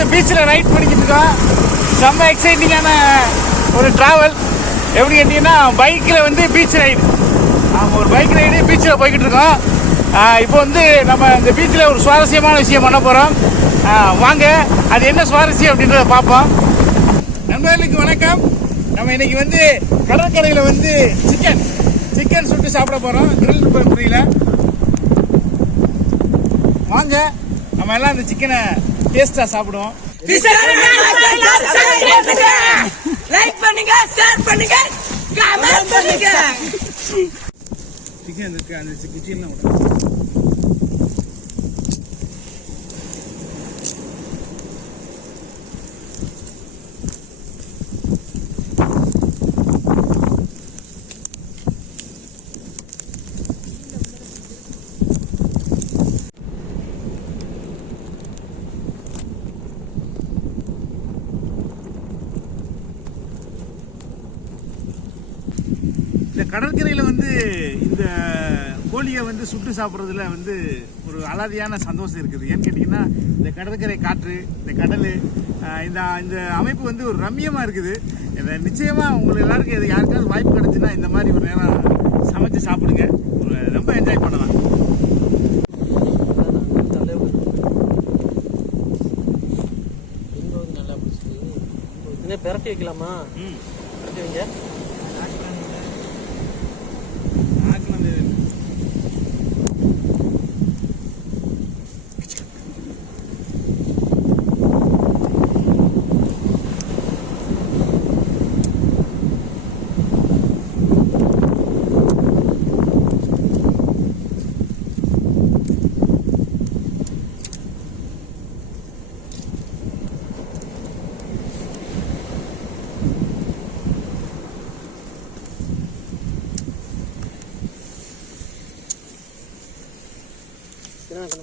வந்து பீச்சில் ரைட் பண்ணிக்கிட்டு இருக்கோம். செம்ம எக்ஸைட்டிங்கான ஒரு ட்ராவல். எப்படி கேட்டிங்கன்னா பைக்கில் வந்து பீச் ரைடு. ஒரு பைக் ரைடு பீச்சில் போய்கிட்டு இருக்கோம். இப்போ வந்து நம்ம இந்த பீச்சில் ஒரு சுவாரஸ்யமான விஷயம் பண்ண போகிறோம். வாங்க, அது என்ன சுவாரஸ்யம் அப்படின்றத பார்ப்போம். நண்பர்களுக்கு வணக்கம். நம்ம இன்னைக்கு வந்து கடற்கரையில் வந்து சிக்கன் சுட்டு சாப்பிட போகிறோம். கிரில் முறையில். வாங்க, நம்ம எல்லாம் அந்த சிக்கனை டேஸ்ட்டாக சாப்பிடுவோம். லைக் பண்ணுங்க, ஷேர் பண்ணுங்க, கமெண்ட் பண்ணுங்க. சிக்கன் இருக்கு, அந்த குச்சியெல்லாம் விட இந்த கடற்கரையில் வந்து இந்த கோழியை வந்து சுட்டு சாப்பிட்றதுல வந்து ஒரு அலாதியான சந்தோஷம் இருக்குது. ஏன்னு கேட்டிங்கன்னா இந்த கடற்கரை காற்று, இந்த கடல், இந்த இந்த அமைப்பு வந்து ஒரு ரம்மியமாக இருக்குது. இதை நிச்சயமாக உங்களுக்கு எல்லாருக்கும் இது யாருக்காவது வாய்ப்பு கிடச்சுன்னா இந்த மாதிரி ஒரு நேரம் சமைச்சு சாப்பிடுங்க. ரொம்ப என்ஜாய் பண்ணலாம். நல்லா பெரட்டி வைக்கலாமா? பெரட்டி வைங்க.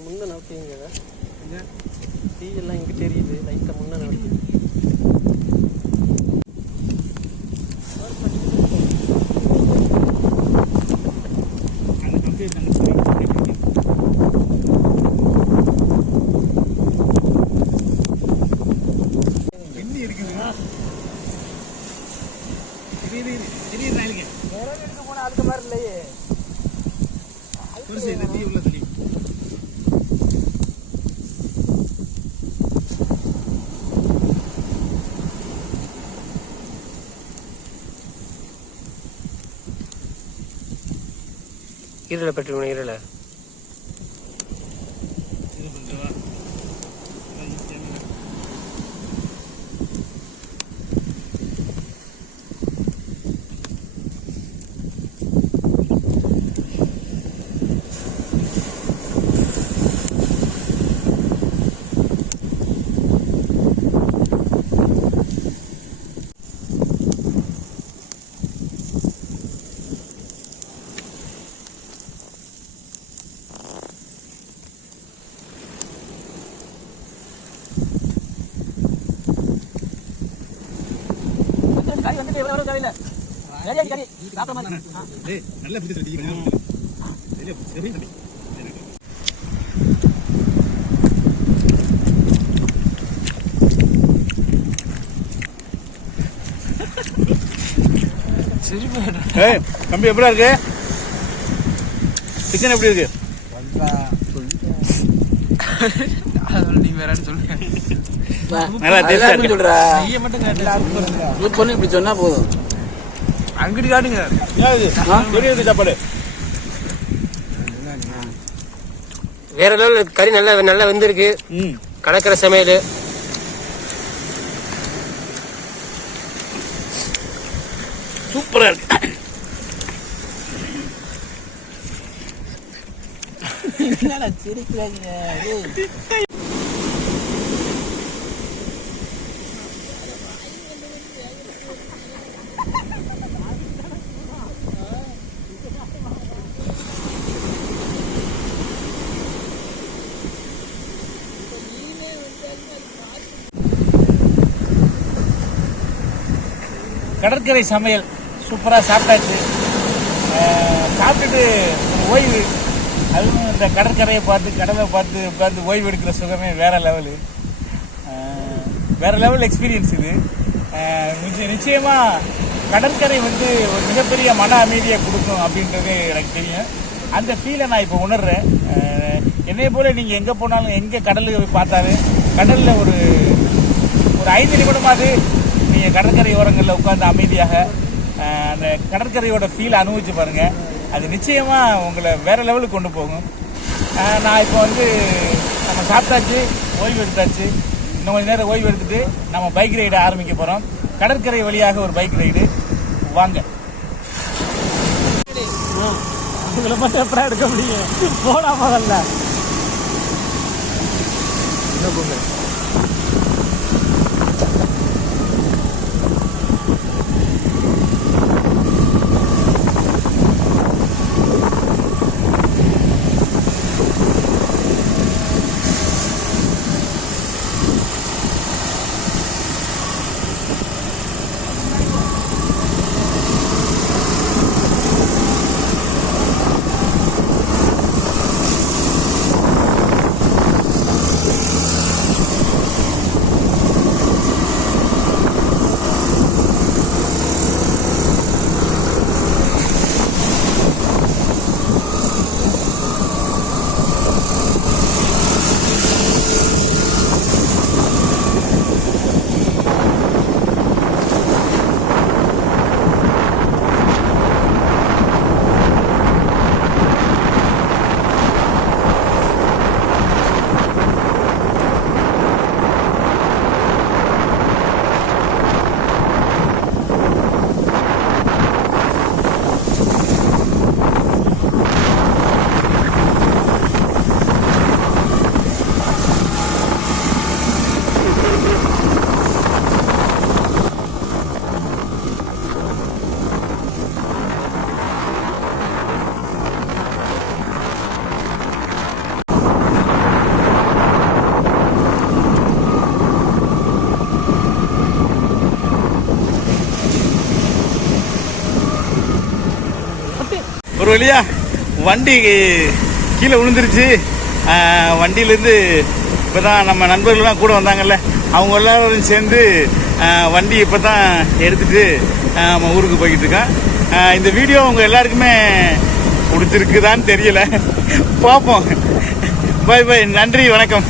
முன்ன நோக்கிங்க. டீ எல்லாம் இங்கே தெரியுது. லைட்டாக முன்ன நோக்கி அதுக்கு மாதிரி இல்லையே. ஈரலை பெற்றுக்கணும். ஈரலை தம்பி எப்படி இருக்கு? சிக்கன் எப்படி இருக்கு? நீ வேற சொல்லுங்க. இப்படி சொன்னா போதும். அங்கிட்டு காட்டுங்க. சாப்பாடு வேற லெவல். கறி நல்லா வெந்திருக்கு. கடற்கரை சமையல் சூப்பரா இருக்கு. கடற்கரை சமையல் சூப்பராக சாப்பிட்டாச்சு. சாப்பிட்டுட்டு ஓய்வு, அதுவும் இந்த கடற்கரையை பார்த்து கடலை பார்த்து உட்காந்து ஓய்வு எடுக்கிற சுகமே வேற லெவலு. வேறு லெவல் எக்ஸ்பீரியன்ஸ் இது. நிச்சயமாக கடற்கரை வந்து ஒரு மிகப்பெரிய மன அமைதியை கொடுக்கும் அப்படின்றது எனக்கு தெரியும். அந்த ஃபீலை நான் இப்போ உணர்றேன். என்னைய போல் நீங்கள் எங்கே போனாலும், எங்கே கடலுக்கு பார்த்தாலும் கடலில் ஒரு 5 நிமிடமாவது நீங்கள் கடற்கரை ஓரங்களில் உட்காந்து அமைதியாக அந்த கடற்கரையோட ஃபீலை அனுபவிச்சு பாருங்கள். அது நிச்சயமாக உங்களை வேறு லெவலுக்கு கொண்டு போகும். நான் இப்போ வந்து நம்ம சாப்பிட்டாச்சு, ஓய்வு எடுத்தாச்சு. இன்னும் கொஞ்சம் நேரம் ஓய்வு எடுத்துட்டு நம்ம பைக் ரைடு ஆரம்பிக்க போகிறோம். கடற்கரை வழியாக ஒரு பைக் ரைடு. வாங்க. உங்களை மட்டும் எப்படா எடுக்க முடியும்? போனா முதல்ல என்ன போங்க. ஒரு வழியா வண்டி கீழே விழுந்துருச்சு. வண்டியிலேருந்து இப்போ தான் நம்ம நண்பர்கள்லாம் கூட வந்தாங்கல்ல, அவங்க எல்லாரும் சேர்ந்து வண்டி இப்போ தான் எடுத்துகிட்டு நம்ம ஊருக்கு போய்கிட்டு இருக்கோம். இந்த வீடியோ உங்கள் எல்லாருக்குமே பிடிச்சிருக்குதான்னு தெரியல, பார்ப்போம். பாய் பாய், நன்றி, வணக்கம்.